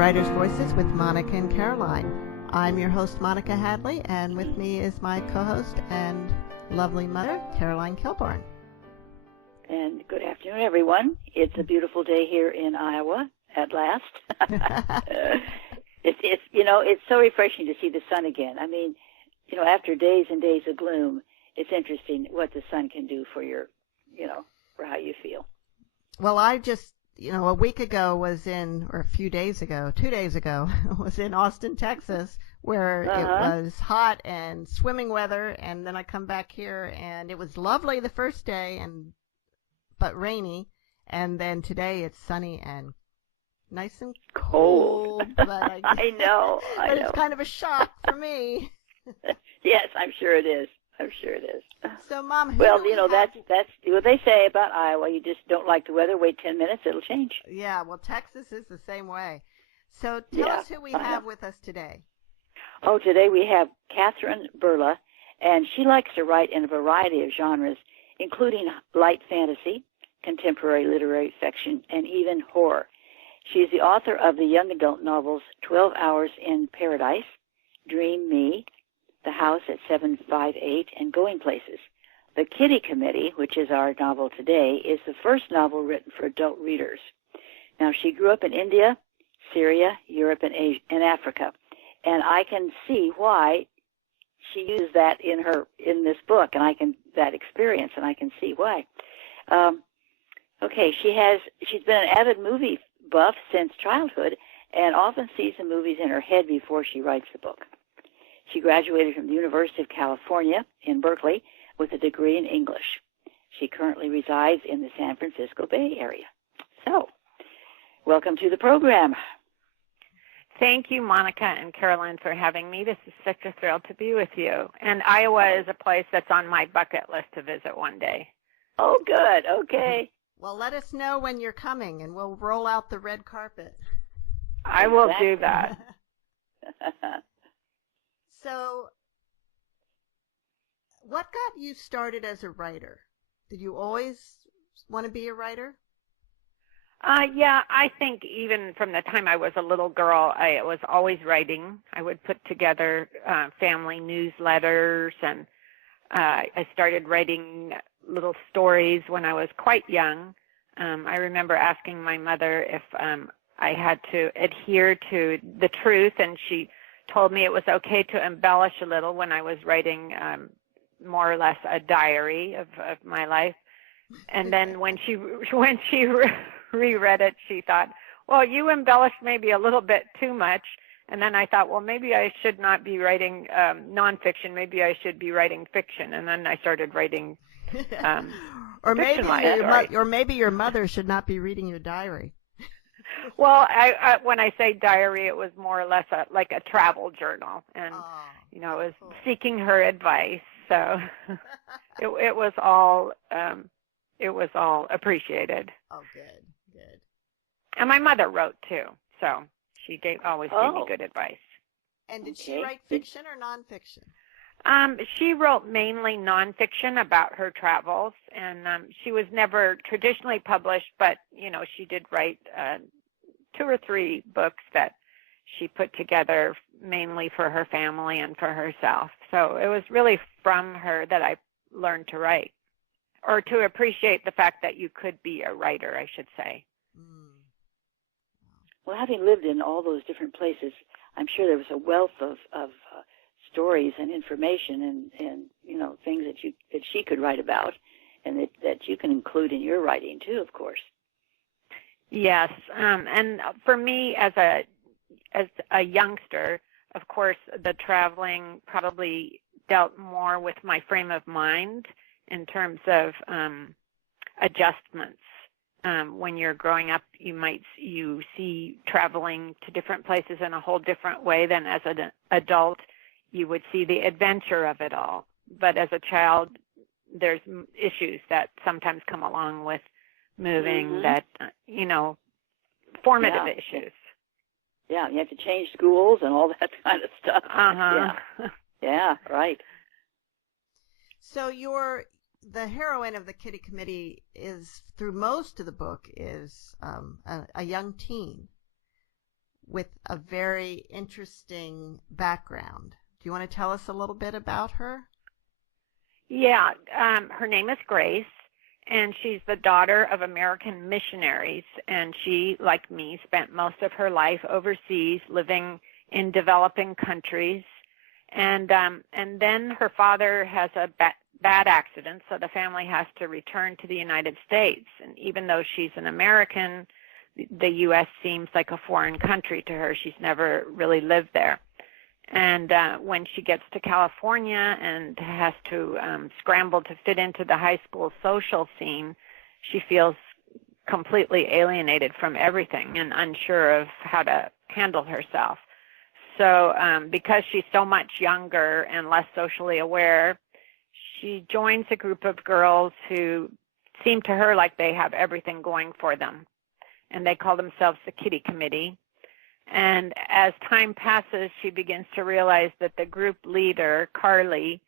Writers' Voices with Monica and Caroline. I'm your host, Monica Hadley, and with me is my co-host and lovely mother, Caroline Kilborn. And good afternoon, everyone. It's a beautiful day here in Iowa, at last. It's so refreshing to see the sun again. I mean, after days and days of gloom, it's interesting what the sun can do for for how you feel. Well, I just, a week ago was or a few days ago, 2 days ago, was in Austin, Texas, where it was hot and swimming weather, and then I come back here, and it was lovely the first day, but rainy, and then today it's sunny and nice and cold. But I know. But it's kind of a shock for me. Yes, I'm sure it is. So, Mom, that's what they say about Iowa. You just don't like the weather. Wait 10 minutes, it'll change. Yeah, well, Texas is the same way. So tell us who we have with us today. Oh, today we have Kathryn Berla, and she likes to write in a variety of genres, including light fantasy, contemporary literary fiction, and even horror. She is the author of the young adult novels 12 Hours in Paradise, Dream Me, The House at 758, and Going Places. The Kitty Committee, which is our novel today, is the first novel written for adult readers. Now, she grew up in India, Syria, Europe, and Asia, and Africa, and I can see why she used that in this book, and that experience, and I can see why. She's been an avid movie buff since childhood, and often sees the movies in her head before she writes the book. She graduated from the University of California in Berkeley with a degree in English. She currently resides in the San Francisco Bay Area. So, welcome to the program. Thank you, Monica and Caroline, for having me. This is such a thrill to be with you. And Iowa is a place that's on my bucket list to visit one day. Oh, good. Okay. Well, let us know when you're coming, and we'll roll out the red carpet. I will do that. So, what got you started as a writer? Did you always want to be a writer? Yeah, I think even from the time I was a little girl, I was always writing. I would put together family newsletters, and I started writing little stories when I was quite young. I remember asking my mother if I had to adhere to the truth, and she told me it was okay to embellish a little when I was writing more or less a diary of my life. And then when she reread it, she thought, well, you embellished maybe a little bit too much. And then I thought, well, maybe I should not be writing nonfiction. Maybe I should be writing fiction. And then I started writing or maybe your mother should not be reading your diary. Well, when I say diary, it was more or less like a travel journal, and it was seeking her advice. So it was all appreciated. Oh, good. And my mother wrote too, so she always gave me good advice. And did she write fiction or nonfiction? She wrote mainly nonfiction about her travels, and she was never traditionally published, but she did write 2 or 3 books that she put together mainly for her family and for herself. So it was really from her that I learned to write, or to appreciate the fact that you could be a writer, I should say. Well, having lived in all those different places, I'm sure there was a wealth of stories and information and things that she could write about, and that you can include in your writing too, of course. Yes, and for me as a youngster, of course, the traveling probably dealt more with my frame of mind in terms of adjustments. When you're growing up, you see traveling to different places in a whole different way than as an adult you would see the adventure of it all. But as a child, there's issues that sometimes come along with moving that, formative issues. Yeah, you have to change schools and all that kind of stuff. Yeah, right. So the heroine of the Kitty Committee is, through most of the book, is a young teen. with a very interesting background. Do you want to tell us a little bit about her? Yeah, her name is Grace, and she's the daughter of American missionaries, and she, like me, spent most of her life overseas living in developing countries. And then her father has a bad accident, so the family has to return to the United States. And even though she's an American, the U.S. seems like a foreign country to her. She's never really lived there. And when she gets to California and has to scramble to fit into the high school social scene, she feels completely alienated from everything and unsure of how to handle herself. So because she's so much younger and less socially aware, she joins a group of girls who seem to her like they have everything going for them, and they call themselves the Kitty Committee. And as time passes, she begins to realize that the group leader, Carly,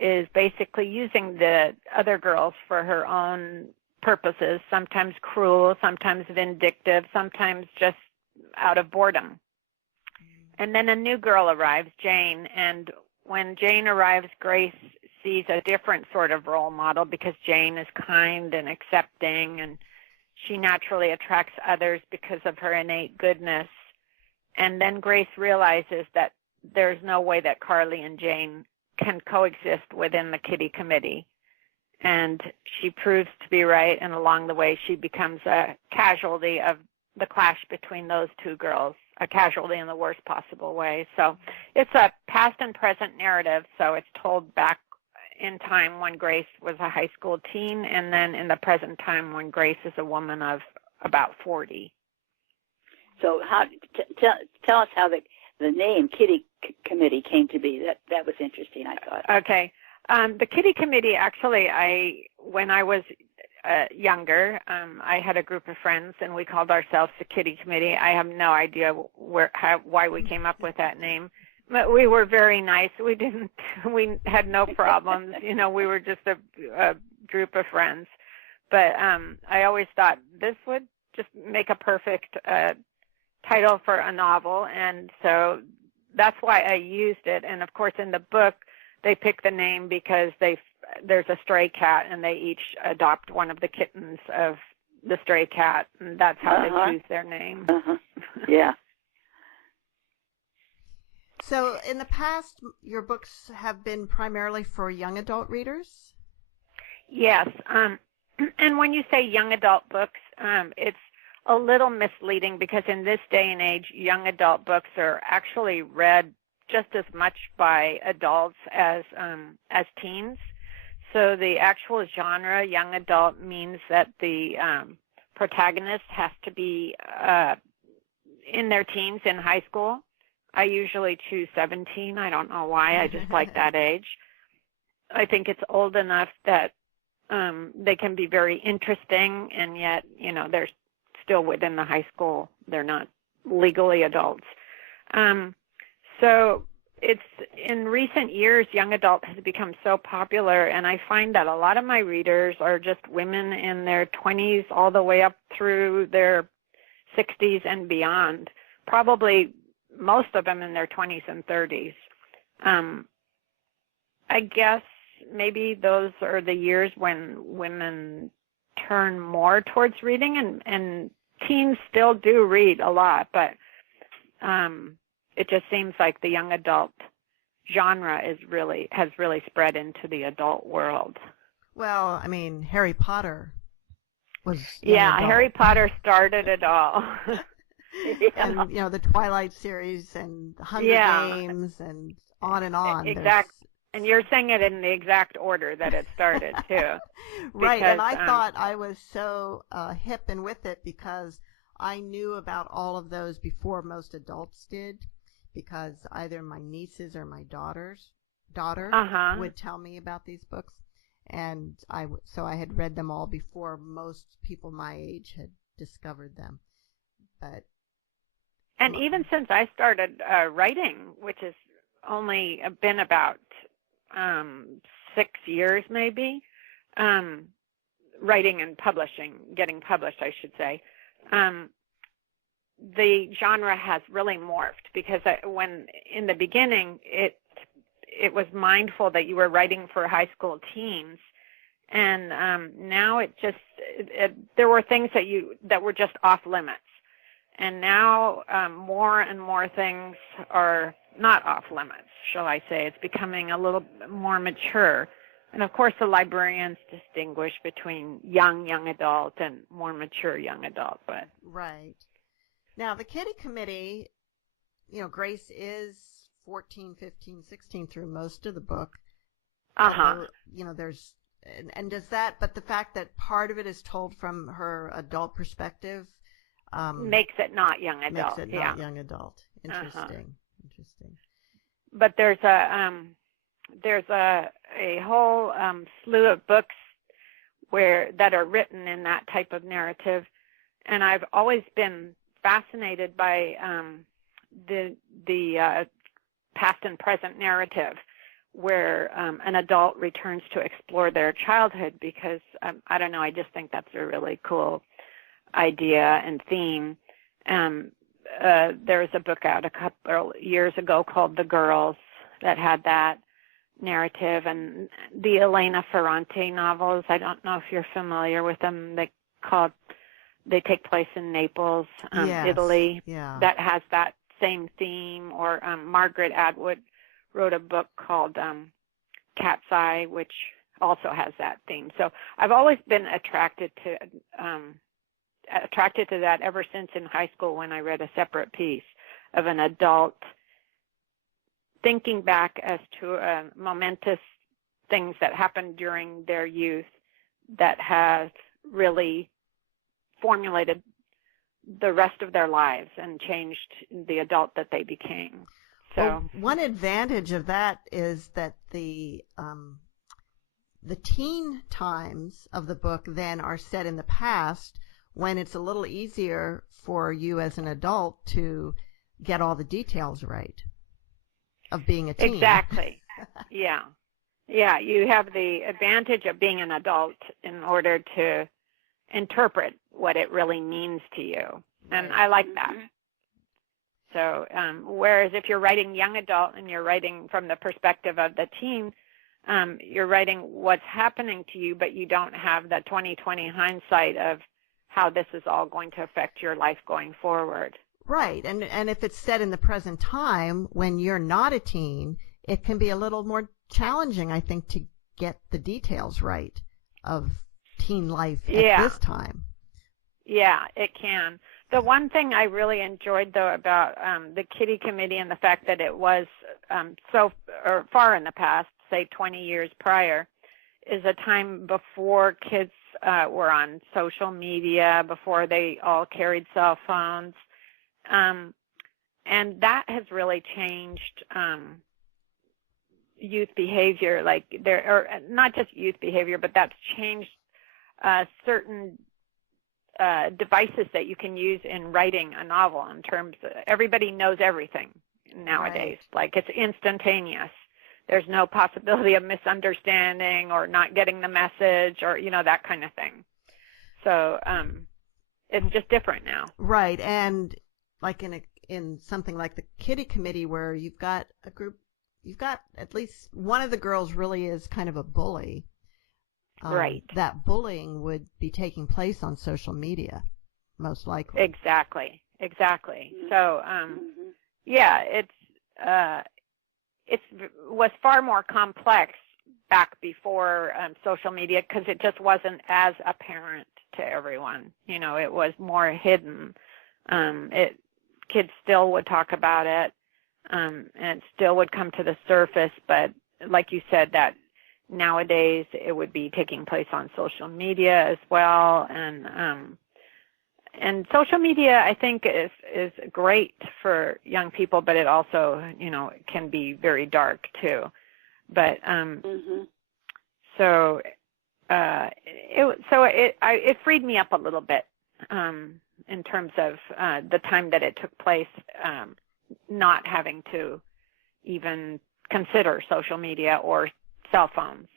is basically using the other girls for her own purposes, sometimes cruel, sometimes vindictive, sometimes just out of boredom. And then a new girl arrives, Jane, and when Jane arrives, Grace sees a different sort of role model because Jane is kind and accepting, and she naturally attracts others because of her innate goodness. And then Grace realizes that there's no way that Carly and Jane can coexist within the Kitty Committee. And she proves to be right, and along the way she becomes a casualty of the clash between those two girls, a casualty in the worst possible way. So it's a past and present narrative, so it's told back in time when Grace was a high school teen, and then in the present time when Grace is a woman of about 40. So tell us how the name Kitty Committee came to be. That was interesting, I thought. Okay. The Kitty Committee, actually, when I was younger, I had a group of friends, and we called ourselves the Kitty Committee. I have no idea why we came up with that name. But we were very nice. We had no problems. We were just a group of friends. But I always thought this would just make a perfect title for a novel, and so that's why I used it. And of course, in the book, they pick the name because there's a stray cat, and they each adopt one of the kittens of the stray cat, and that's how they choose their name. Yeah. So in the past, your books have been primarily for young adult readers? Yes. And when you say young adult books, it's a little misleading because in this day and age, young adult books are actually read just as much by adults as teens. So the actual genre, young adult, means that the protagonist has to be in their teens, in high school. I usually choose 17. I don't know why. I just like that age. I think it's old enough that they can be very interesting, and yet, they're still within the high school. They're not legally adults. So it's in recent years, young adult has become so popular, and I find that a lot of my readers are just women in their 20s all the way up through their 60s and beyond, probably most of them in their 20s and 30s. I guess maybe those are the years when women turn more towards reading, and teens still do read a lot, but it just seems like the young adult genre has really spread into the adult world. Well, I mean, Harry Potter was Harry Potter started it all. And the Twilight series and the Hunger Games and on and on. Exactly. And you're saying it in the exact order that it started, too. Right, because, and I thought I was so hip and with it because I knew about all of those before most adults did, because either my nieces or my daughter would tell me about these books, and so I had read them all before most people my age had discovered them. And even since I started writing, which has only been about 6 years maybe, writing and publishing, getting published, I should say. the genre has really morphed, because when in the beginning it was mindful that you were writing for high school teens, and now there were things that were just off limits, and now more and more things are not off limits, shall I say. It's becoming a little more mature. And of course the librarians distinguish between young adult and more mature young adult. But right. Now the Kitty Committee, Grace is 14, 15, 16 through most of the book. There's, and does that, but the fact that part of it is told from her adult perspective, makes it not young adult. Makes it not young adult. Interesting. Interesting. But there's a whole slew of books that are written in that type of narrative, and I've always been fascinated by the past and present narrative, where an adult returns to explore their childhood, because I don't know, I just think that's a really cool idea and theme. There was a book out a couple years ago called The Girls that had that narrative, and the Elena Ferrante novels, I don't know if you're familiar with them, they take place in Naples, yes. Italy. Yeah. That has that same theme. Or Margaret Atwood wrote a book called Cat's Eye, which also has that theme. So I've always been attracted to that ever since in high school, when I read a separate piece of an adult thinking back as to momentous things that happened during their youth that have really formulated the rest of their lives and changed the adult that they became. So well, one advantage of that is that the teen times of the book then are set in the past, when it's a little easier for you as an adult to get all the details right of being a teen. Exactly. Yeah. Yeah, you have the advantage of being an adult in order to interpret what it really means to you. And I like that. So, whereas if you're writing young adult and you're writing from the perspective of the teen, you're writing what's happening to you, but you don't have the 20/20 hindsight of how this is all going to affect your life going forward. Right. And if it's set in the present time when you're not a teen, it can be a little more challenging, I think, to get the details right of teen life at this time. Yeah, it can. The one thing I really enjoyed, though, about the Kitty Committee and the fact that it was so far in the past, say 20 years prior, is a time before kids were on social media, before they all carried cell phones. And that has really changed youth behavior, or not just youth behavior, but that's changed certain devices that you can use in writing a novel. In terms of, everybody knows everything nowadays. Right. Like, it's instantaneous. There's no possibility of misunderstanding or not getting the message, or that kind of thing. So it's just different now. Right. And like in something like the Kitty Committee, where you've got a group, you've got at least one of the girls really is kind of a bully. Right. That bullying would be taking place on social media, most likely. Exactly. Mm-hmm. So, yeah, it was far more complex back before social media, because it just wasn't as apparent to everyone. It was more hidden. Kids still would talk about it, and it still would come to the surface. But like you said, that nowadays it would be taking place on social media as well. And social media, I think, is great for young people, but it also, can be very dark too. But it freed me up a little bit in terms of the time that it took place, not having to even consider social media or cell phones,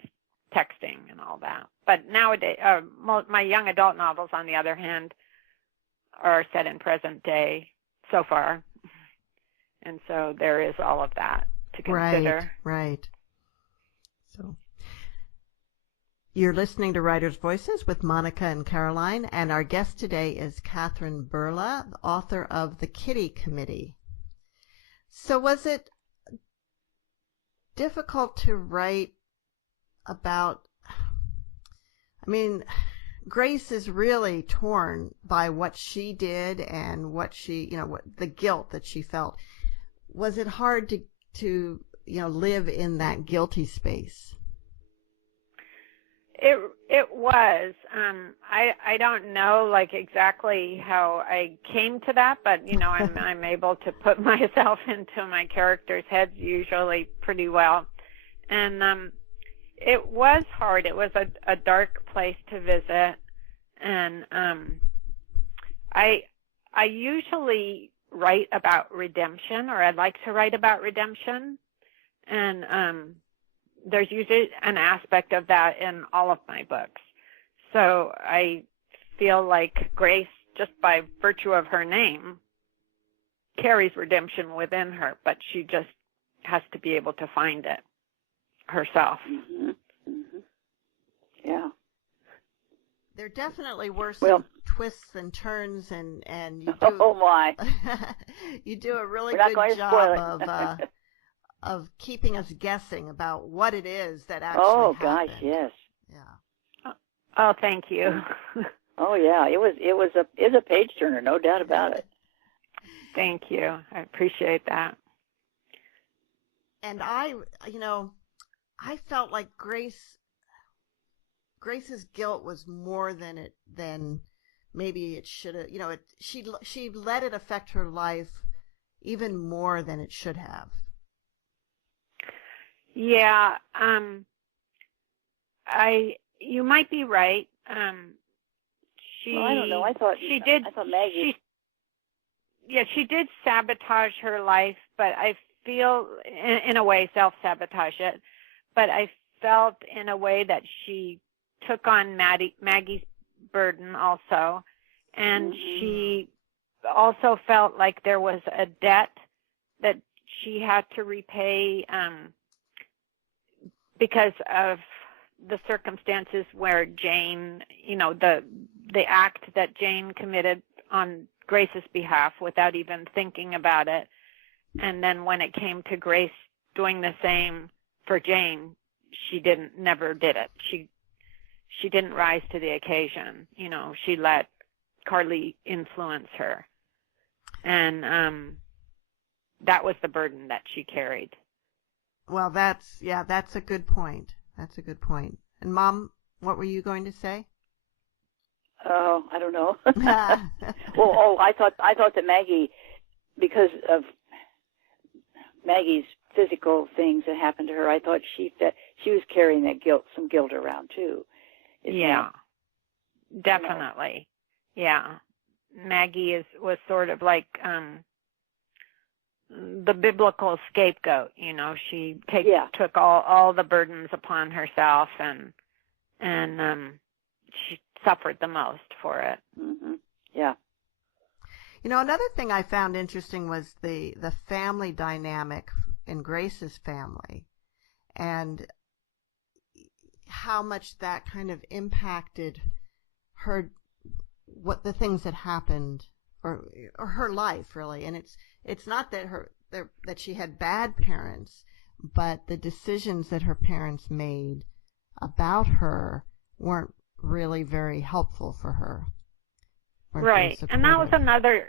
texting, and all that. But nowadays, my young adult novels, on the other hand, are set in present day so far. And so there is all of that to consider. Right. So you're listening to Writers' Voices with Monica and Caroline, and our guest today is Kathryn Berla, author of The Kitty Committee. So was it difficult to write about, Grace is really torn by what she did and what the guilt that she felt. Was it hard to live in that guilty space? It was. I don't know exactly how I came to that, but I'm able to put myself into my characters' heads usually pretty well, and it was hard. It was a dark place to visit, and I usually write about redemption, or I'd like to write about redemption, and there's usually an aspect of that in all of my books. So I feel like Grace, just by virtue of her name, carries redemption within her, but she just has to be able to find it herself. Mm-hmm. Mm-hmm. Yeah. There definitely were some twists and turns, and you do. Oh my! You do a really We're good job of keeping us guessing about what it is that actually happened. Gosh, yes. Yeah. Oh, thank you. Oh yeah, it was a page turner, no doubt about it. Thank you. I appreciate that. And I felt like Grace's guilt was more than maybe it should have. She let it affect her life even more than it should have. Yeah, you might be right. I don't know. I thought Maggie. She did sabotage her life, but I feel, in a way, self-sabotage it. But I felt in a way that she took on Maggie's burden also, and she also felt like there was a debt that she had to repay because of the circumstances where Jane, the act that Jane committed on Grace's behalf without even thinking about it. And then when it came to Grace doing the same for Jane, she never did it. She didn't rise to the occasion. She let Carly influence her. And that was the burden that she carried. Well, that's a good point. That's a good point. And Mom, what were you going to say? Oh, I don't know. I thought that Maggie, because of Maggie's physical things that happened to her, I thought she was carrying some guilt around too. Yeah, definitely. Yeah, Maggie was sort of like the biblical scapegoat. She took all the burdens upon herself, and she suffered the most for it. Mm-hmm. Yeah. Another thing I found interesting was the family dynamic in Grace's family, and how much that kind of impacted her, what the things that happened, or her life really. And it's not that that she had bad parents, but the decisions that her parents made about her weren't really very helpful for her. Right, and that was another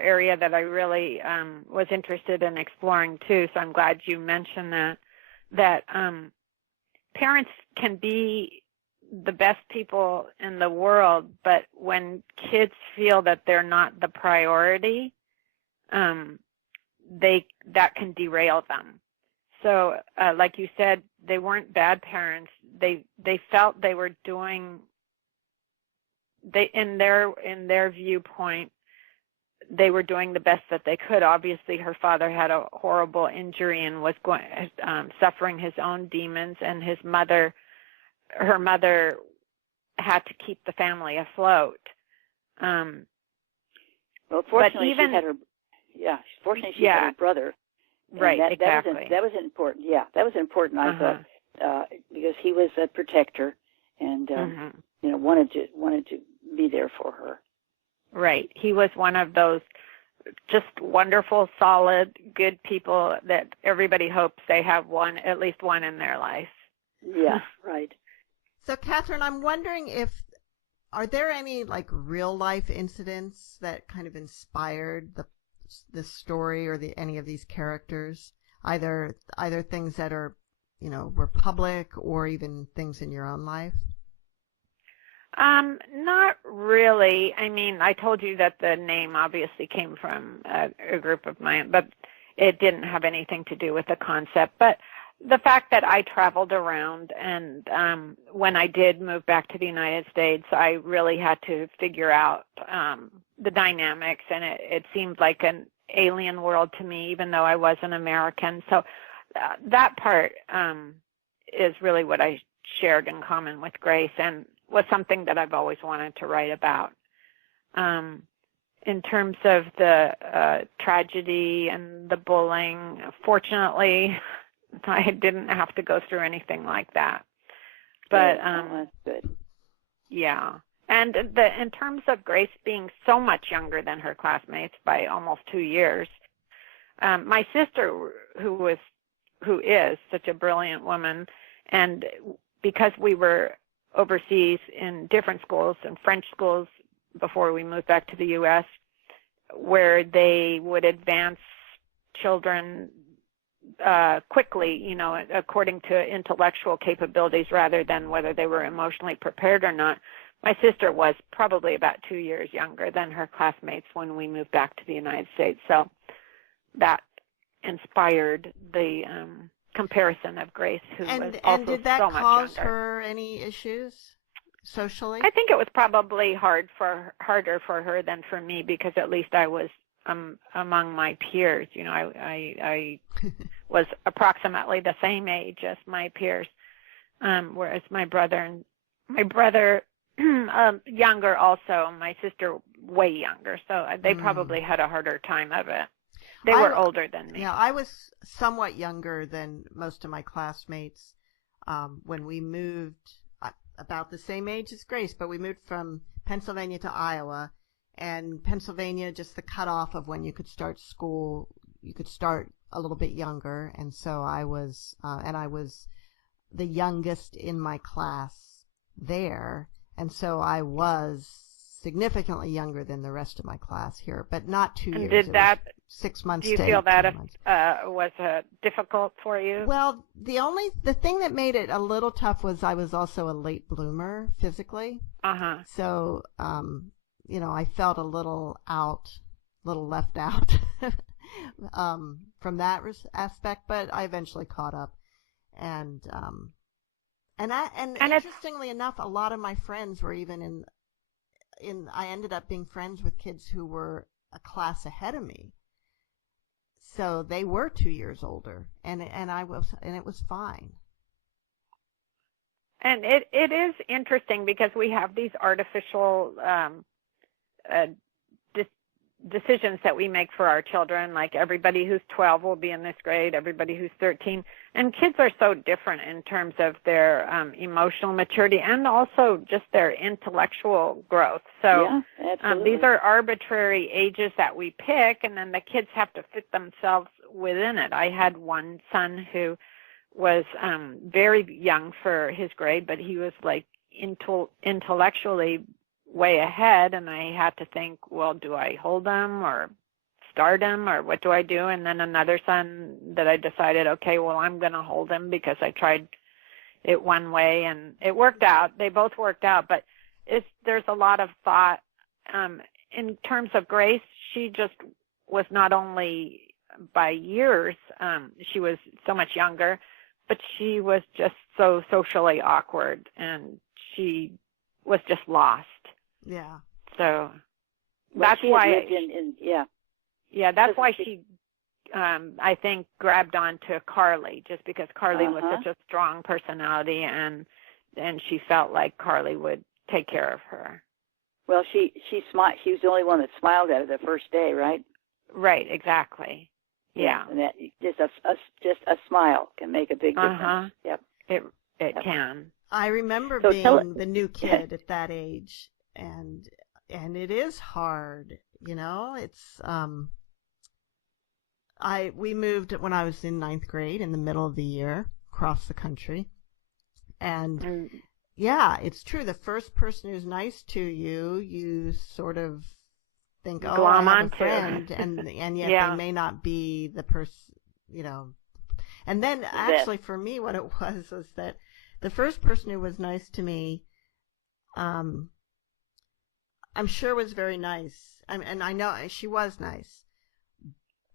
area that I really was interested in exploring too. So I'm glad you mentioned that parents can be the best people in the world, but when kids feel that they're not the priority, that can derail them. So, like you said, they weren't bad parents. They felt they were doing. In their viewpoint, they were doing the best that they could. Obviously, her father had a horrible injury and was suffering his own demons, and her mother had to keep the family afloat. Well, fortunately, she had her. Yeah, fortunately, she had her brother. Right, exactly. That was important. Yeah, that was important. I thought because he was a protector, and wanted to be there for her. Right. He was one of those just wonderful, solid, good people that everybody hopes they have at least one in their life. Yeah, right. So, Kathryn, I'm wondering are there any like real life incidents that kind of inspired this story or any of these characters? Either things that are, were public or even things in your own life? Not really. I mean, I told you that the name obviously came from a group of mine, but it didn't have anything to do with the concept. But the fact that I traveled around, and when I did move back to the United States, I really had to figure out the dynamics, and it seemed like an alien world to me, even though I was an American. So that part is really what I shared in common with Grace, and was something that I've always wanted to write about. In terms of the tragedy and the bullying, fortunately, I didn't have to go through anything like that. But that's good. Yeah. And in terms of Grace being so much younger than her classmates by almost 2 years, my sister, who is such a brilliant woman, and because we were overseas in different schools and French schools before we moved back to the U.S., where they would advance children quickly, according to intellectual capabilities rather than whether they were emotionally prepared or not. My sister was probably about 2 years younger than her classmates when we moved back to the United States. So that inspired the comparison of Grace, who was also and did that so much cause younger. her any issues socially? I think it was probably harder for her than for me, because at least I was among my peers. I was approximately the same age as my peers, whereas my brother younger also, my sister way younger, so they probably had a harder time of it. They were older than me. Yeah, I was somewhat younger than most of my classmates when we moved, about the same age as Grace, but we moved from Pennsylvania to Iowa, and Pennsylvania, just the cutoff of when you could start school, you could start a little bit younger, and so I was the youngest in my class there, and so I was significantly younger than the rest of my class here, but not 2 years. And did that 6 months? Do you feel that was difficult for you? Well, the thing that made it a little tough was I was also a late bloomer physically. So, I felt a little left out from that aspect, but I eventually caught up, and interestingly enough, a lot of my friends were even I ended up being friends with kids who were a class ahead of me. So they were 2 years older, and it was fine. And it is interesting because we have these artificial decisions that we make for our children, like everybody who's 12 will be in this grade, everybody who's 13. And kids are so different in terms of their emotional maturity and also just their intellectual growth. So these are arbitrary ages that we pick, and then the kids have to fit themselves within it. I had one son who was very young for his grade, but he was like intellectually way ahead, and I had to think, well, do I hold him or start him, or what do I do? And then another son that I decided, okay, well, I'm going to hold him because I tried it one way and it worked out. They both worked out, but there's a lot of thought. In terms of Grace, she just was not only by years, she was so much younger, but she was just so socially awkward, and she was just lost. Yeah. So that's why that's why she I think grabbed onto Carly, just because Carly was such a strong personality, and she felt like Carly would take care of her. Well, she was the only one that smiled at her the first day, right? Right, exactly. Yeah. And that just a smile can make a big difference. Yep. It can. I remember being the new kid at that age, and it is hard, you know. It's we moved when I was in 9th grade in the middle of the year across the country, and yeah, it's true. The first person who's nice to you, you sort of think, oh, I have a friend, and yet they may not be the person, you know. And then actually for me, what it was that the first person who was nice to me, I'm sure was very nice. And I know she was nice,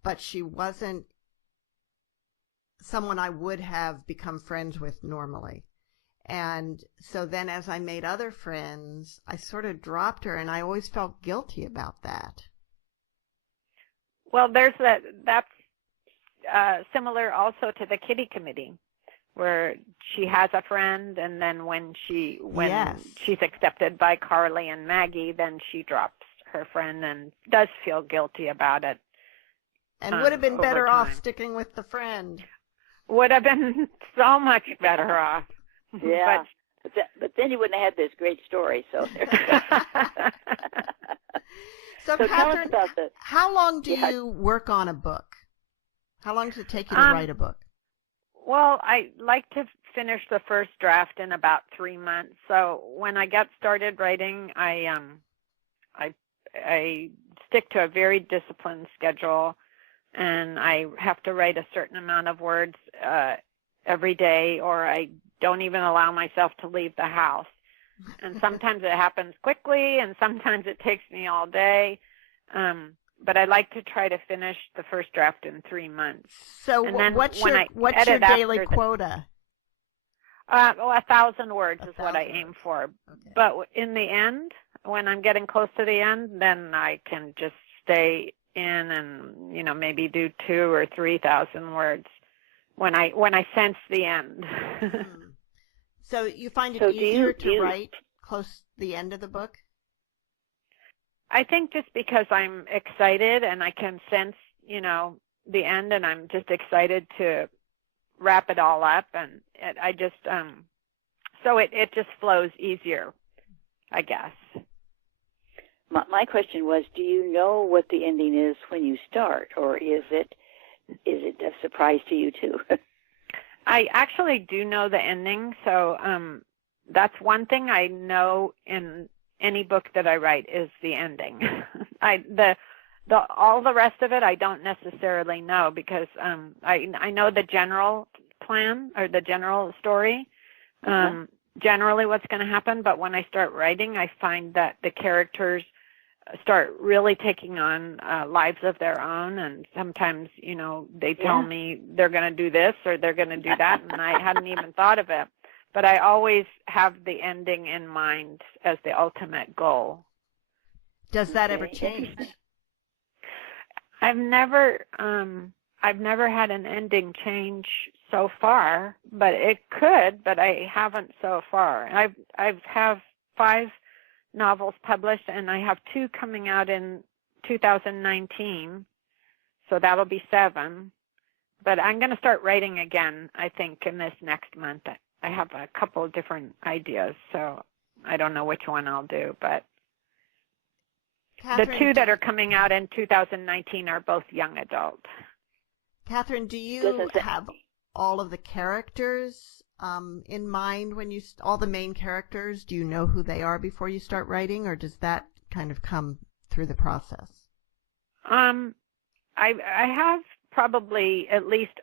but she wasn't someone I would have become friends with normally. And so then as I made other friends, I sort of dropped her, and I always felt guilty about that. Well, that's similar also to the Kitty Committee, where she has a friend, and then when she's accepted by Carly and Maggie, then she drops her friend and does feel guilty about it. And would have been better off sticking with the friend. Would have been so much better off. Yeah, but then you wouldn't have had this great story. So, so Kathryn, how long do you work on a book? How long does it take you to write a book? Well, I like to finish the first draft in about 3 months. So when I get started writing, I stick to a very disciplined schedule, and I have to write a certain amount of words every day, or I don't even allow myself to leave the house. And sometimes it happens quickly, and sometimes it takes me all day. But I like to try to finish the first draft in 3 months. So what's your daily quota? 1,000 words is what I aim for. Okay. But in the end, when I'm getting close to the end, then I can just stay in and, you know, maybe do 2,000 or 3,000 words when I sense the end. So you find it easier to write close to the end of the book? I think just because I'm excited and I can sense, you know, the end, and I'm just excited to wrap it all up, and I just so it just flows easier, I guess. My question was, do you know what the ending is when you start, or is it a surprise to you too? I actually do know the ending, so that's one thing I know in any book that I write is the ending. All the rest of it I don't necessarily know, because I know the general plan or the general story, generally what's going to happen, but when I start writing, I find that the characters start really taking on lives of their own, and sometimes, you know, they tell me they're going to do this or they're going to do that, and I hadn't even thought of it. But I always have the ending in mind as the ultimate goal. Does that ever change? I've never had an ending change so far, but it could, but I haven't so far. I've have 5 novels published, and I have 2 coming out in 2019, so that'll be 7. But I'm going to start writing again, I think, in this next month. I have a couple of different ideas, so I don't know which one I'll do, but Kathryn, the 2 that are coming out in 2019 are both young adult. Kathryn, do you have all of the characters in mind when you all the main characters? Do you know who they are before you start writing, or does that kind of come through the process? I have probably at least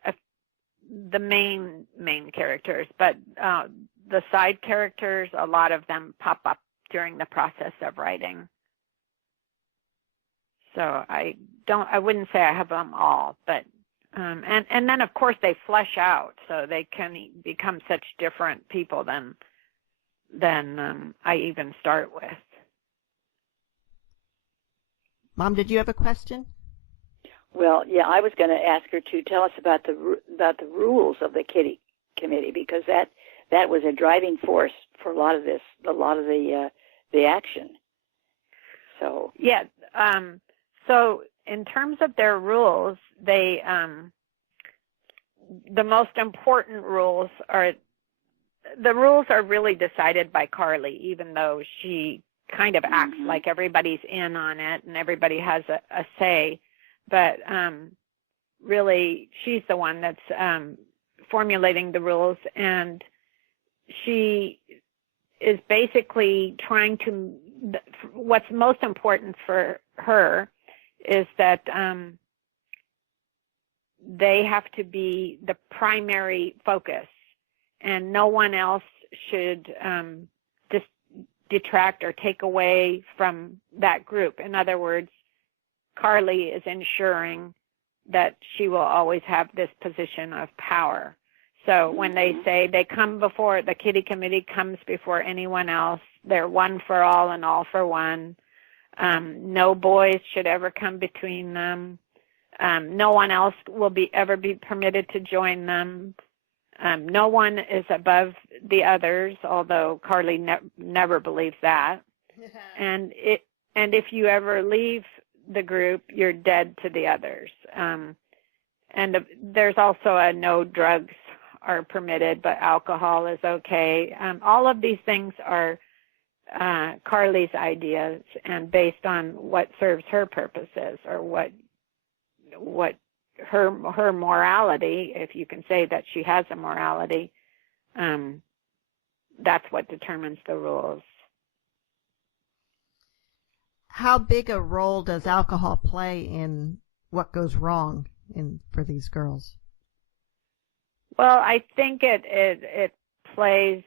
the main characters, but the side characters, a lot of them pop up during the process of writing. So I wouldn't say I have them all, but and then of course they flesh out, so they can become such different people than I even start with. Mom, did you have a question? Well, yeah, I was going to ask her to tell us about the rules of the Kitty Committee, because that was a driving force for a lot of the action. So yeah. So in terms of their rules, they the most important rules are really decided by Carly, even though she kind of acts like everybody's in on it and everybody has a say. But really, she's the one that's formulating the rules, and she is basically trying to, what's most important for her is that they have to be the primary focus, and no one else should just detract or take away from that group. In other words, Carly is ensuring that she will always have this position of power. So when they say they come before, the kitty committee comes before anyone else, they're one for all and all for one. No boys should ever come between them. No one else will ever be permitted to join them. No one is above the others, although Carly never believes that. And if you ever leave the group, you're dead to the others. And there's also a no drugs are permitted, but alcohol is okay. All of these things are Carly's ideas and based on what serves her purposes, or what her morality, if you can say that she has a morality. That's what determines the rules. How big a role does alcohol play in what goes wrong for these girls? Well, I think it plays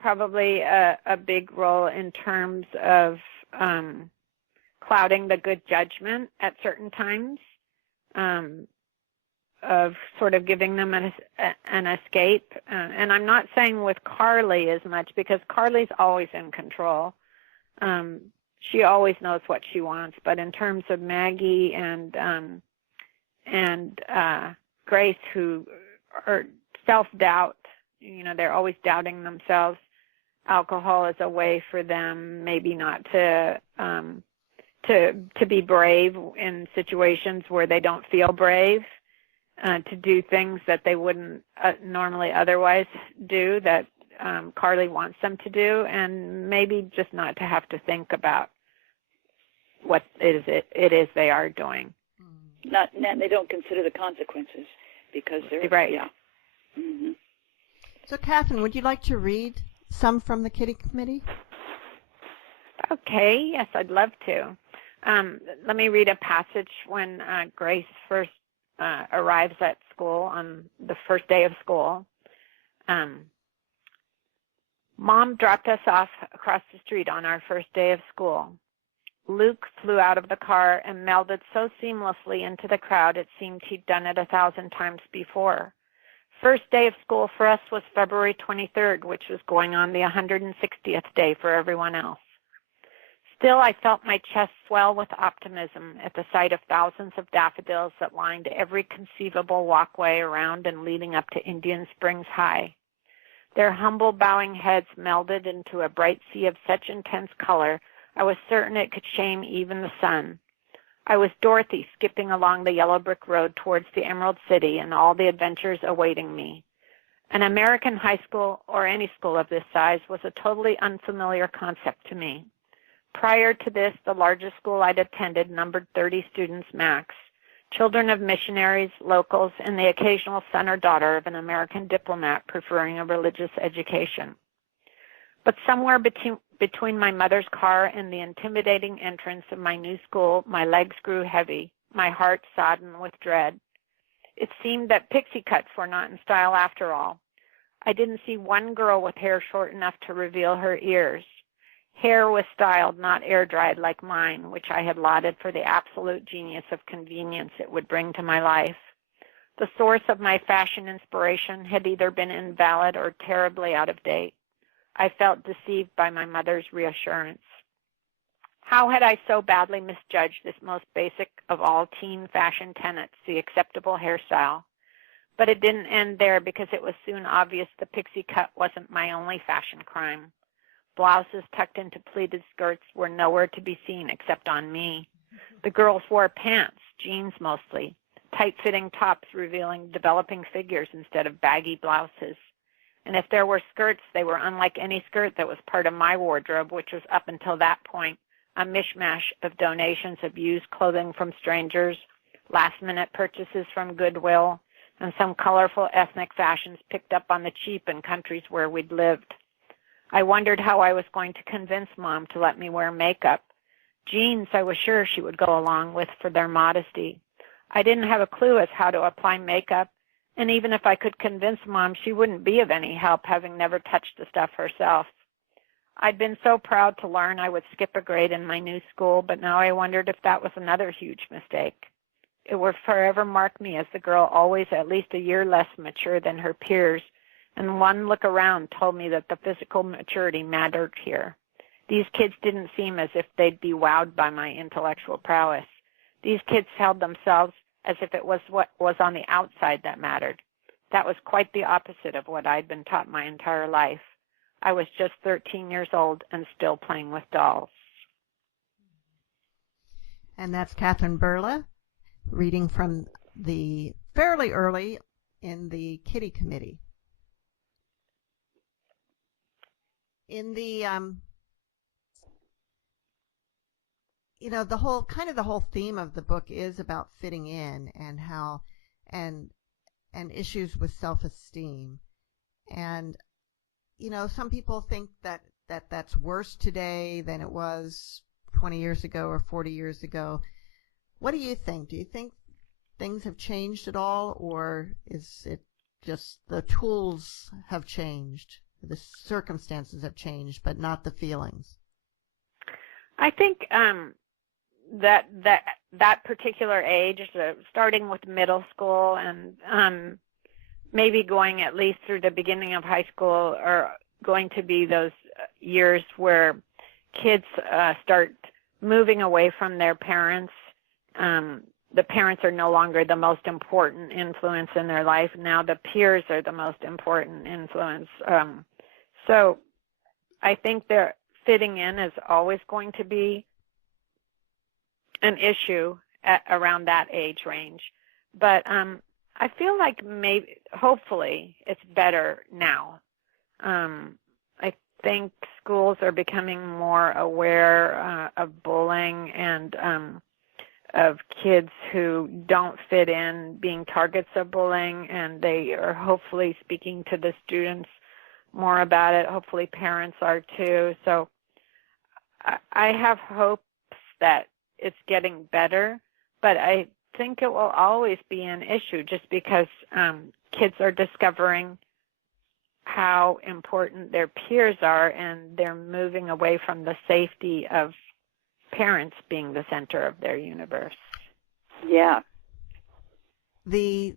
probably a big role in terms of clouding the good judgment at certain times, of sort of giving them an escape. And I'm not saying with Carly as much, because Carly's always in control. She always knows what she wants. But in terms of Maggie and Grace, who are self-doubt, they're always doubting themselves. Alcohol is a way for them maybe not to be brave in situations where they don't feel brave, to do things that they wouldn't normally otherwise do, that Carly wants them to do, and maybe just not to have to think about what it is they are doing. They don't consider the consequences because they're right. Yeah. Mm-hmm. So, Kathryn, would you like to read some from the Kitty Committee? Okay, yes, I'd love to. Let me read a passage when Grace first arrives at school on the first day of school. Mom dropped us off across the street on our first day of school. Luke flew out of the car and melded so seamlessly into the crowd it seemed he'd done it 1,000 times before. First day of school for us was February 23rd, which was going on the 160th day for everyone else. Still, I felt my chest swell with optimism at the sight of thousands of daffodils that lined every conceivable walkway around and leading up to Indian Springs High. Their humble, bowing heads melded into a bright sea of such intense color, I was certain it could shame even the sun. I was Dorothy skipping along the yellow brick road towards the Emerald City and all the adventures awaiting me. An American high school, or any school of this size, was a totally unfamiliar concept to me. Prior to this, the largest school I'd attended numbered 30 students max, children of missionaries, locals, and the occasional son or daughter of an American diplomat preferring a religious education. But somewhere between my mother's car and the intimidating entrance of my new school, my legs grew heavy, my heart sodden with dread. It seemed that pixie cuts were not in style after all. I didn't see one girl with hair short enough to reveal her ears. Hair was styled, not air-dried like mine, which I had lauded for the absolute genius of convenience it would bring to my life. The source of my fashion inspiration had either been invalid or terribly out of date. I felt deceived by my mother's reassurance. How had I so badly misjudged this most basic of all teen fashion tenets, the acceptable hairstyle? But it didn't end there, because it was soon obvious the pixie cut wasn't my only fashion crime. Blouses tucked into pleated skirts were nowhere to be seen except on me. The girls wore pants, jeans mostly, tight-fitting tops revealing developing figures instead of baggy blouses. And if there were skirts, they were unlike any skirt that was part of my wardrobe, which was up until that point a mishmash of donations of used clothing from strangers, last-minute purchases from Goodwill, and some colorful ethnic fashions picked up on the cheap in countries where we'd lived. I wondered how I was going to convince Mom to let me wear makeup. Jeans I was sure she would go along with for their modesty. I didn't have a clue as how to apply makeup, and even if I could convince Mom, she wouldn't be of any help, having never touched the stuff herself. I'd been so proud to learn I would skip a grade in my new school, but now I wondered if that was another huge mistake. It would forever mark me as the girl always at least a year less mature than her peers, and one look around told me that the physical maturity mattered here. These kids didn't seem as if they'd be wowed by my intellectual prowess. These kids held themselves as if it was what was on the outside that mattered. That was quite the opposite of what I'd been taught my entire life. I was just 13 years old and still playing with dolls. And that's Kathryn Berla, reading from the fairly early in the Kitty Committee. In the the whole theme of the book is about fitting in and how and issues with self-esteem. And some people think that's worse today than it was 20 years ago or 40 years ago. What do you think? Do you think things have changed at all, or is it just the tools have changed, the circumstances have changed, but not the feelings? I think that particular age, starting with middle school and maybe going at least through the beginning of high school, are going to be those years where kids start moving away from their parents. The parents are no longer the most important influence in their life. Now the peers are the most important influence. So I think their fitting in is always going to be an issue around that age range. But I feel like hopefully, it's better now. I think schools are becoming more aware of bullying and of kids who don't fit in being targets of bullying, and they are hopefully speaking to the students more about it. Hopefully parents are too. So I have hopes that it's getting better, but I think it will always be an issue just because kids are discovering how important their peers are, and they're moving away from the safety of parents being the center of their universe. Yeah. There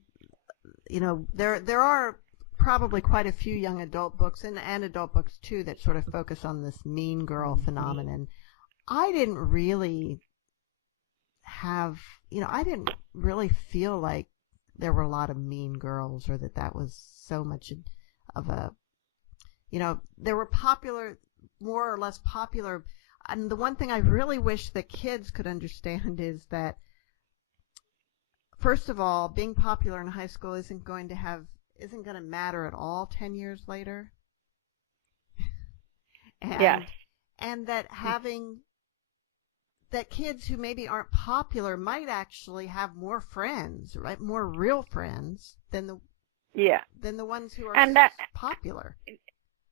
are probably quite a few young adult books and adult books too that sort of focus on this mean girl phenomenon. I didn't really feel like there were a lot of mean girls, or that was so much of a, there were more or less popular. And the one thing I really wish that kids could understand is that, first of all, being popular in high school isn't going to matter at all 10 years later. Yes. And that that kids who maybe aren't popular might actually have more friends, right? More real friends than the ones who are popular.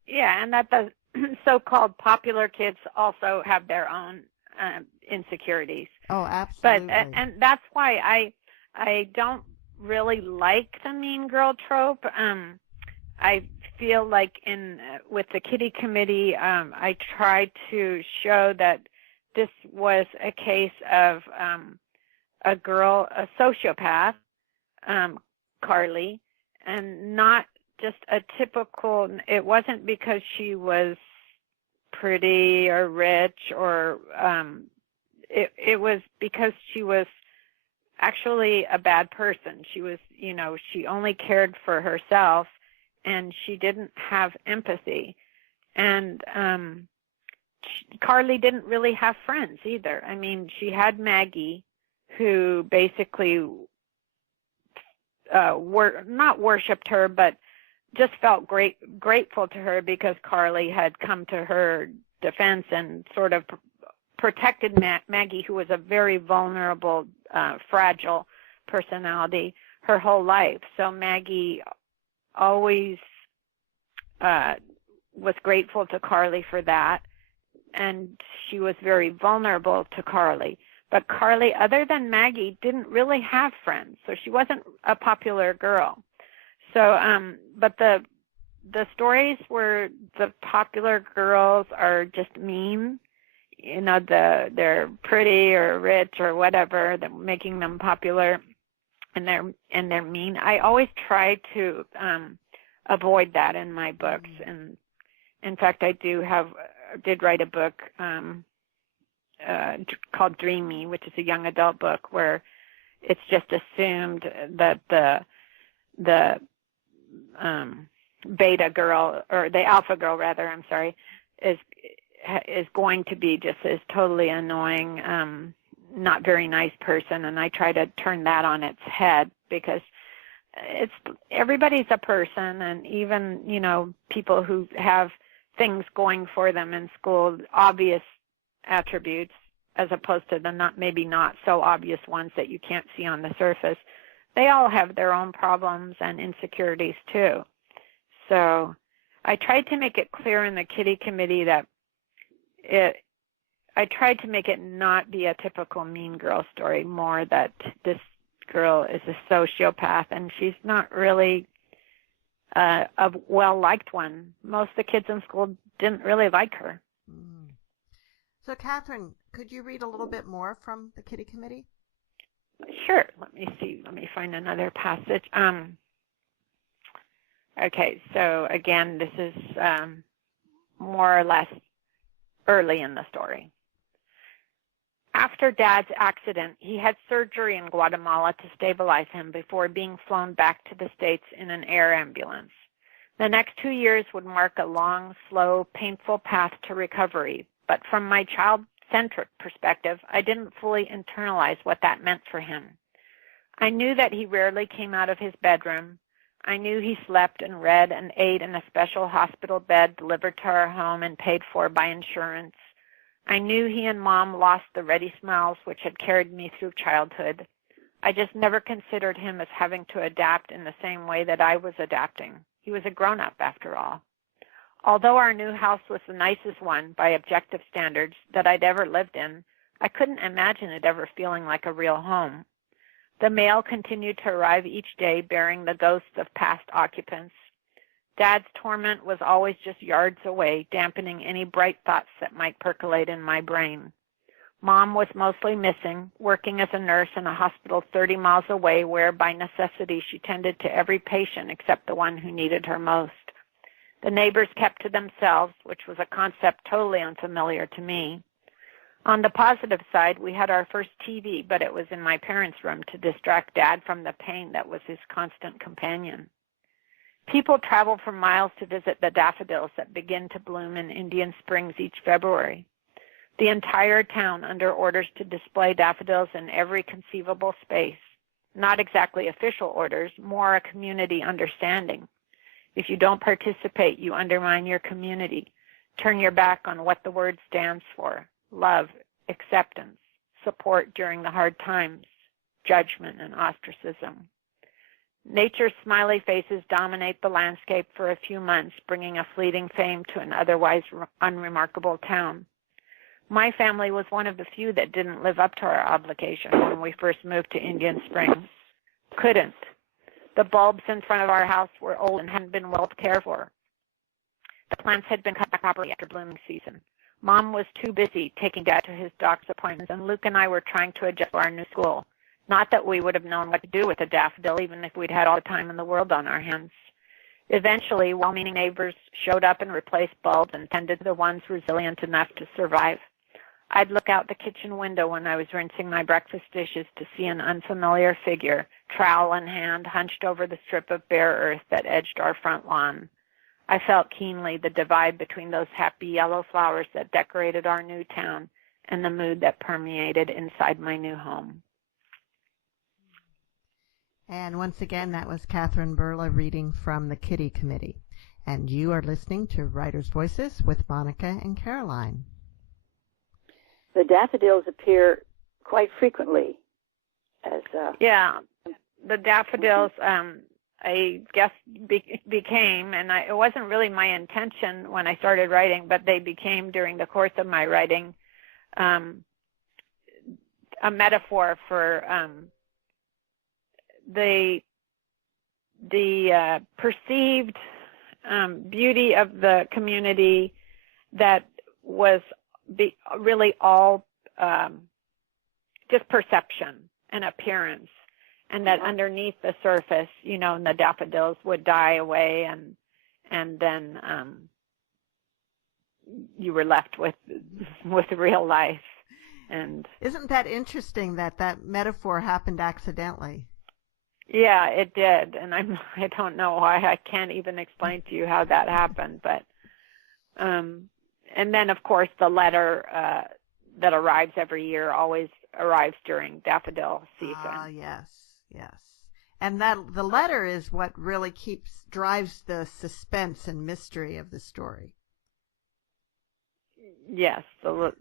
Yeah, and that the so-called popular kids also have their own insecurities. Oh, absolutely. But and that's why I don't really like the mean girl trope. I feel like with the Kitty Committee, I tried to show that this was a case of a girl, a sociopath, Carly, and not just a typical. It wasn't because she was pretty or rich, or it was because she was actually a bad person. She was, she only cared for herself, and she didn't have empathy. And Carly didn't really have friends either. I mean, she had Maggie, who basically not worshipped her, but just felt grateful to her because Carly had come to her defense and sort of protected Maggie, who was a very vulnerable, fragile personality her whole life. So Maggie always was grateful to Carly for that, and she was very vulnerable to Carly. But Carly, other than Maggie, didn't really have friends, so she wasn't a popular girl. So, but the stories where the popular girls are just mean, you know, they're pretty or rich or whatever, they're making them popular, and they're mean. I always try to avoid that in my books. And in fact, I did write a book called Dreamy, which is a young adult book where it's just assumed that the beta girl, or the alpha girl rather, I'm sorry, is going to be just this totally annoying, not very nice person. And I try to turn that on its head, because everybody's a person, and even, you know, people who have things going for them in school, obvious attributes, as opposed to the maybe not so obvious ones that you can't see on the surface. They all have their own problems and insecurities too. So I tried to make it clear in the Kitty Committee that I tried to make it not be a typical mean girl story, more that this girl is a sociopath, and she's not really a well-liked one. Most of the kids in school didn't really like her. So, Kathryn, could you read a little bit more from the Kitty Committee? Sure. Let me see. Let me find another passage. Okay, so again, this is more or less early in the story. After Dad's accident, he had surgery in Guatemala to stabilize him before being flown back to the States in an air ambulance. The next 2 years would mark a long, slow, painful path to recovery, but from my child-centric perspective, I didn't fully internalize what that meant for him. I knew that he rarely came out of his bedroom. I knew he slept and read and ate in a special hospital bed delivered to our home and paid for by insurance. I knew he and Mom lost the ready smiles which had carried me through childhood. I just never considered him as having to adapt in the same way that I was adapting. He was a grown-up after all. Although our new house was the nicest one by objective standards that I'd ever lived in, I couldn't imagine it ever feeling like a real home. The mail continued to arrive each day bearing the ghosts of past occupants. Dad's torment was always just yards away, dampening any bright thoughts that might percolate in my brain. Mom was mostly missing, working as a nurse in a hospital 30 miles away where, by necessity, she tended to every patient except the one who needed her most. The neighbors kept to themselves, which was a concept totally unfamiliar to me. On the positive side, we had our first TV, but it was in my parents' room to distract Dad from the pain that was his constant companion. People travel for miles to visit the daffodils that begin to bloom in Indian Springs each February. The entire town under orders to display daffodils in every conceivable space. Not exactly official orders, more a community understanding. If you don't participate, you undermine your community. Turn your back on what the word stands for. Love, acceptance, support during the hard times, judgment, and ostracism. Nature's smiley faces dominate the landscape for a few months, bringing a fleeting fame to an otherwise unremarkable town. My family was one of the few that didn't live up to our obligation when we first moved to Indian Springs. Couldn't. The bulbs in front of our house were old and hadn't been well cared for. The plants had been cut back properly after blooming season. Mom was too busy taking Dad to his doctor's appointments, and Luke and I were trying to adjust to our new school. Not that we would have known what to do with a daffodil, even if we'd had all the time in the world on our hands. Eventually, well-meaning neighbors showed up and replaced bulbs and tended to the ones resilient enough to survive. I'd look out the kitchen window when I was rinsing my breakfast dishes to see an unfamiliar figure, trowel in hand, hunched over the strip of bare earth that edged our front lawn. I felt keenly the divide between those happy yellow flowers that decorated our new town and the mood that permeated inside my new home. And once again, that was Kathryn Berla reading from the Kitty Committee. And you are listening to Writers' Voices with Monica and Caroline. The daffodils appear quite frequently as the daffodils I guess became, and it wasn't really my intention when I started writing, but they became during the course of my writing a metaphor for the perceived beauty of the community that was really all just perception and appearance, and that underneath the surface, and the daffodils would die away, and then you were left with real life. And isn't that interesting that metaphor happened accidentally? Yeah, it did, and I don't know why. I can't even explain to you how that happened, but and then of course the letter that arrives every year always arrives during daffodil season. Yes. And that the letter is what really drives the suspense and mystery of the story. Yes, the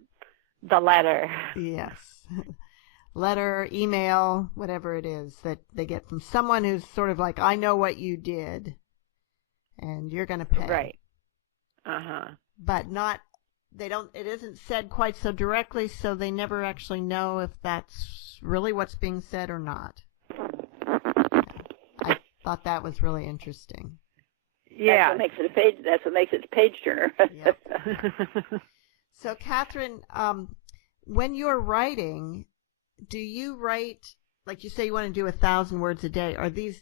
letter. Yes. Letter, email, whatever it is that they get from someone who's sort of like, I know what you did, and you're going to pay. Right. But it isn't said quite so directly, so they never actually know if that's really what's being said or not. I thought that was really interesting. Yeah. That's what makes it a page turner. Yep. So, Kathryn, when you're writing, do you write, like you say you want to do 1,000 words a day? Are these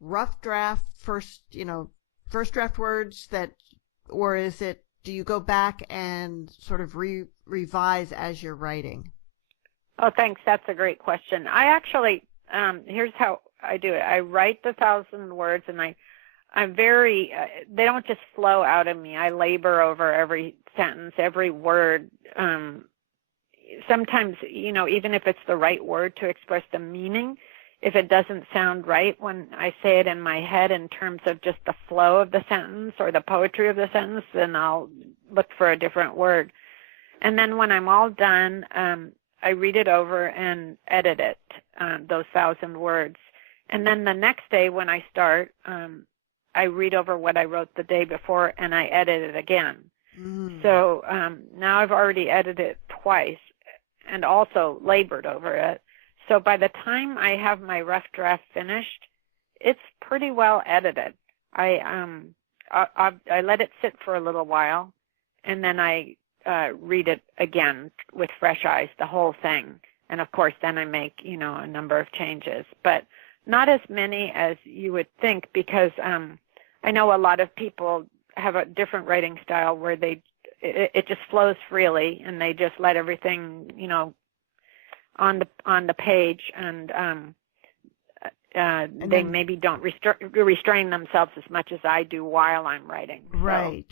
rough draft first draft words or is it, do you go back and sort of revise as you're writing? Oh, thanks. That's a great question. I actually, here's how I do it. I write the 1,000 words, and I'm very, they don't just flow out of me. I labor over every sentence, every word. Sometimes, even if it's the right word to express the meaning, if it doesn't sound right when I say it in my head in terms of just the flow of the sentence or the poetry of the sentence, then I'll look for a different word. And then when I'm all done, I read it over and edit it, those 1,000 words. And then the next day when I start, I read over what I wrote the day before and I edit it again. So now I've already edited it twice and also labored over it. So by the time I have my rough draft finished, it's pretty well edited. I let it sit for a little while, and then I read it again with fresh eyes, the whole thing. And of course, then I make a number of changes, but not as many as you would think, because I know a lot of people have a different writing style where it just flows freely, and they just let everything on the page, and they maybe don't restrain themselves as much as I do while I'm writing. Right.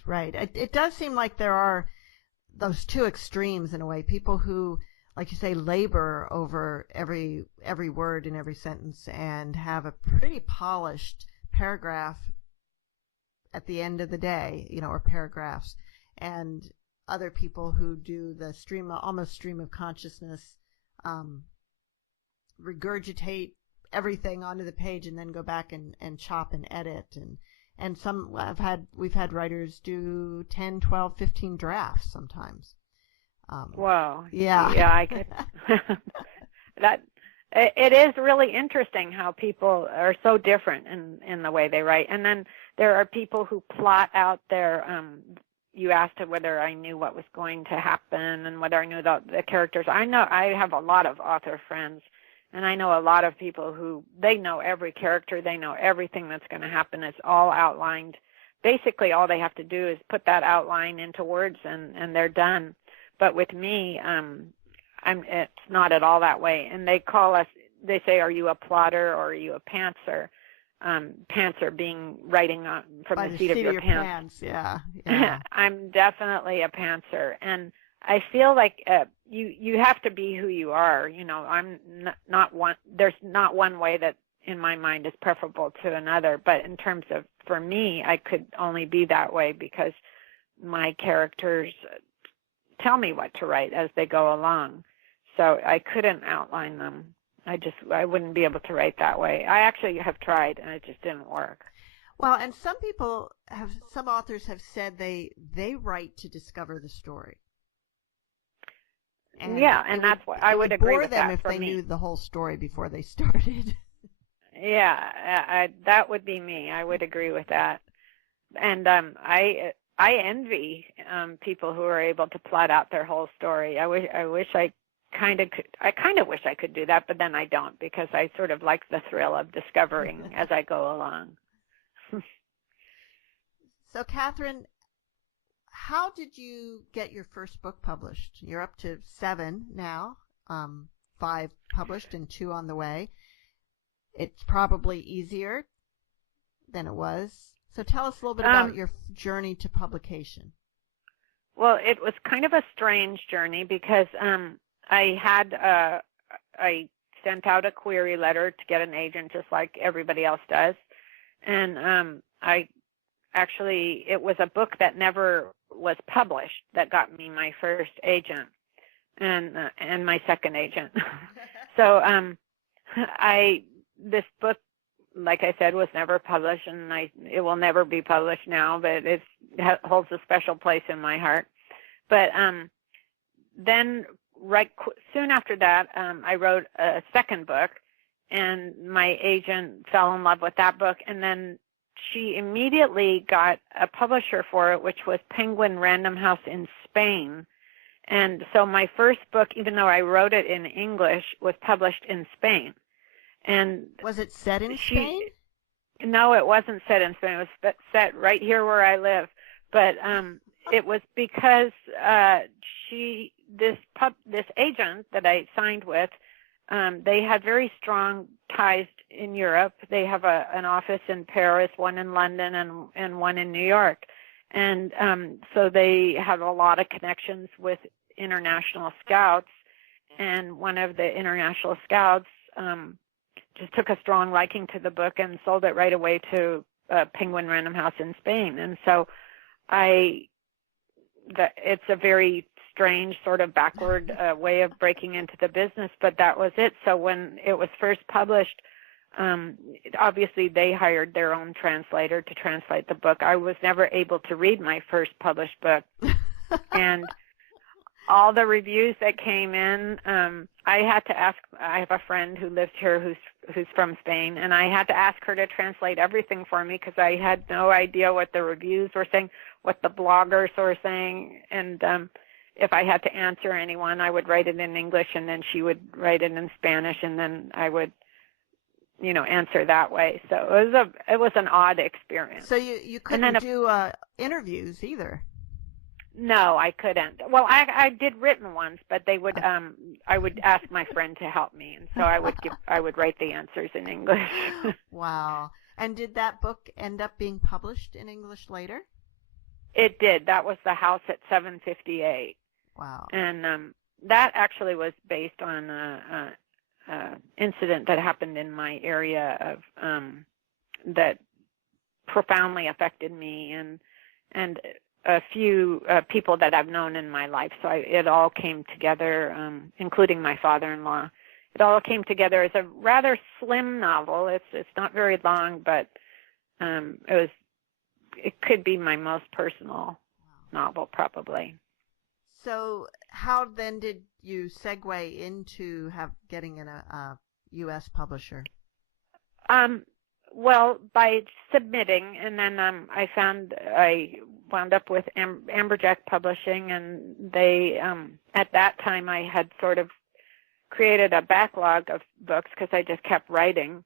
It does seem like there are those two extremes in a way. People who, like you say, labor over every word in every sentence and have a pretty polished paragraph at the end of the day, or paragraphs, and other people who do the almost stream of consciousness, regurgitate everything onto the page and then go back and chop and edit, and we've had writers do 10, 12, 15 drafts sometimes. Wow. Yeah. I could. That it is really interesting how people are so different in the way they write. And then there are people who plot out their you asked whether I knew what was going to happen and whether I knew the characters. I know I have a lot of author friends, and I know a lot of people who they know every character, they know everything that's going to happen. It's all outlined. Basically, all they have to do is put that outline into words, and they're done. But with me, it's not at all that way. And they say, are you a plotter or are you a pantser? pantser being writing from By the seat of your pants. Yeah. I'm definitely a pantser, and I feel like you have to be who you are. I'm not one. There's not one way that in my mind is preferable to another, but in terms of, for me, I could only be that way because my characters tell me what to write as they go along. So I couldn't outline them. I wouldn't be able to write that way. I actually have tried, and it just didn't work. Well, and some authors have said they write to discover the story. And that's what I would agree with that. It would bore them if they knew the whole story before they started. Yeah, that would be me. I would agree with that. And I envy people who are able to plot out their whole story. I wish I kind of wish I could do that, but then I don't, because I sort of like the thrill of discovering as I go along. So, Kathryn, how did you get your first book published? You're up to 7 now, 5 published and 2 on the way. It's probably easier than it was. So tell us a little bit about your journey to publication. Well, it was kind of a strange journey because I sent out a query letter to get an agent just like everybody else does. And it was a book that never was published that got me my first agent and my second agent. So this book, like I said, was never published, and it will never be published now, but it holds a special place in my heart. But then soon after that, I wrote a second book, and my agent fell in love with that book, and then she immediately got a publisher for it, which was Penguin Random House in Spain. And so my first book, even though I wrote it in English, was published in Spain. And was it set in Spain? No, it wasn't set in Spain. It was set right here where I live. But it was because this agent that I signed with, they had very strong ties in Europe. They have an office in Paris, one in London, and one in New York. And so they had a lot of connections with international scouts. And one of the international scouts just took a strong liking to the book and sold it right away to Penguin Random House in Spain. And so it's a very strange sort of backward way of breaking into the business, but that was it. So when it was first published, obviously they hired their own translator to translate the book. I was never able to read my first published book. And all the reviews that came in, I had to ask. I have a friend who lives here who's from Spain, and I had to ask her to translate everything for me because I had no idea what the reviews were saying, what the bloggers were saying, and if I had to answer anyone, I would write it in English, and then she would write it in Spanish, and then I would, answer that way. So it was an odd experience. So you couldn't do interviews either. No, I couldn't. Well, I did written ones, but they would I would ask my friend to help me, and so I would write the answers in English. Wow. And did that book end up being published in English later? It did. That was The House at 758. Wow. And that actually was based on a incident that happened in my area of that profoundly affected me and a few people that I've known in my life. So it all came together, including my father-in-law. It all came together as a rather slim novel. It's not very long, but it could be my most personal novel, probably. So how then did you segue into getting a U.S. publisher? Well, by submitting, and then I wound up with Amberjack Publishing, and they at that time I had sort of created a backlog of books because I just kept writing.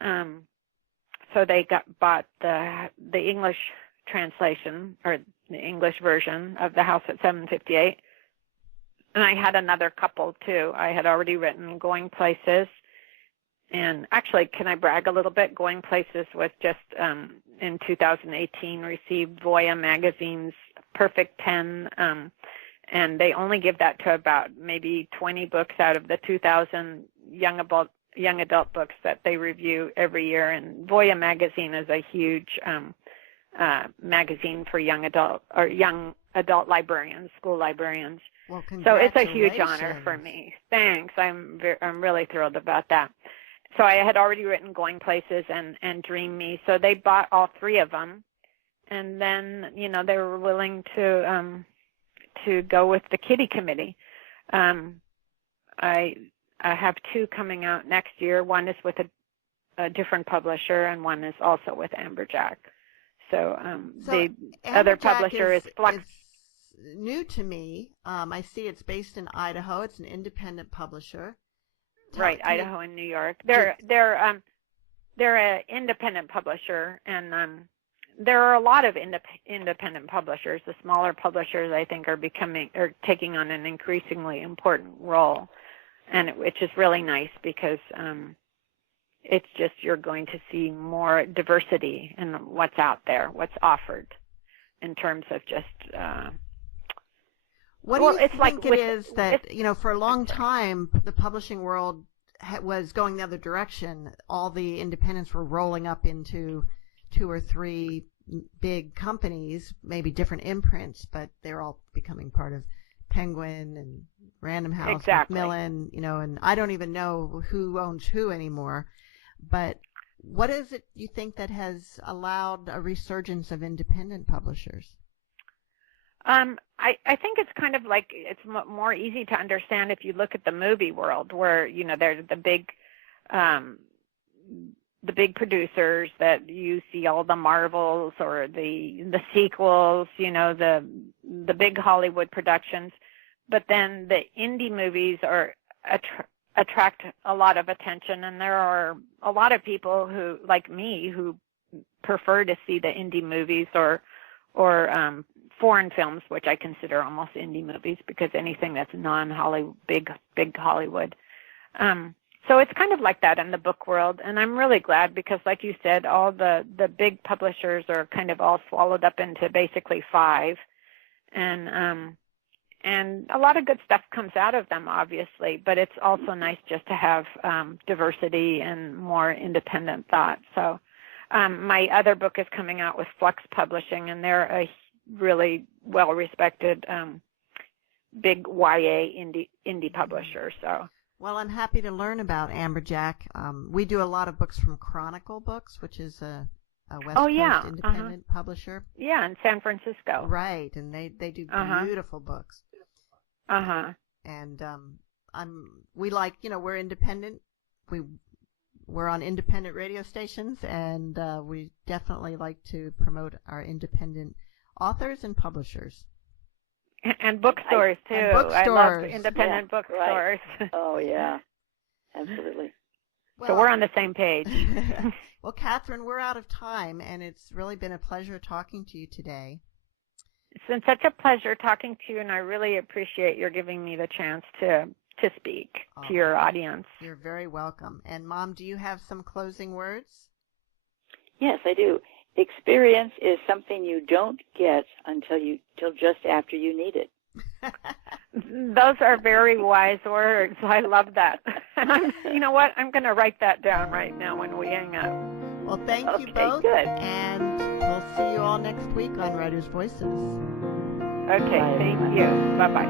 So they bought the English translation, or the English version of The House at 758. And I had another couple too. I had already written Going Places And actually, can I brag a little bit? Going Places was just in 2018 received Voya magazine's Perfect 10, and they only give that to about maybe 20 books out of the 2,000 young adult books that they review every year. And Voya magazine is a huge magazine for young adult librarians, school librarians. Well, so it's a huge honor for me. Thanks. I'm really thrilled about that. So I had already written Going Places and Dream Me. So they bought all three of them, and then they were willing to go with the Kitty Committee. I have two coming out next year. One is with a different publisher, and one is also with Amberjack. So the other publisher is Flux. It's new to me. I see it's based in Idaho. It's an independent publisher. Right, Idaho and New York. They're an independent publisher, and there are a lot of independent publishers. The smaller publishers, I think, are taking on an increasingly important role, and which is really nice because it's just you're going to see more diversity in what's out there, what's offered, in terms of just. What do you think it is that, for a long time, the publishing world was going the other direction. All the independents were rolling up into 2 or 3 big companies, maybe different imprints, but they're all becoming part of Penguin and Random House, Macmillan, and I don't even know who owns who anymore. But what is it you think that has allowed a resurgence of independent publishers? I think it's kind of like it's more easy to understand if you look at the movie world, where there's the big producers that you see, all the Marvels or the sequels, the big Hollywood productions, but then the indie movies attract a lot of attention, and there are a lot of people who, like me, who prefer to see the indie movies or foreign films, which I consider almost indie movies, because anything that's non-Hollywood, big Hollywood. So it's kind of like that in the book world, and I'm really glad because, like you said, all the big publishers are kind of all swallowed up into basically 5, and a lot of good stuff comes out of them, obviously, but it's also nice just to have diversity and more independent thought. So my other book is coming out with Flux Publishing, and they're a really well-respected big YA indie publisher. So. Well, I'm happy to learn about Amberjack. We do a lot of books from Chronicle Books, which is a West Coast independent publisher. Yeah, in San Francisco. Right, and they do beautiful books. And we like, we're independent. We're on independent radio stations, and we definitely like to promote our independent authors and publishers. And bookstores, too. And bookstores. I love independent bookstores. Right. Oh, yeah. Absolutely. So we're on the same page. Well, Kathryn, we're out of time, and it's really been a pleasure talking to you today. It's been such a pleasure talking to you, and I really appreciate your giving me the chance to speak to your audience. You're very welcome. And, Mom, do you have some closing words? Yes, I do. Experience is something you don't get until just after you need it. Those are very wise words. I love that. You know what? I'm going to write that down right now when we hang up. Well, thank you both. Good. And we'll see you all next week on Writers' Voices. Okay, thank you. Bye-bye.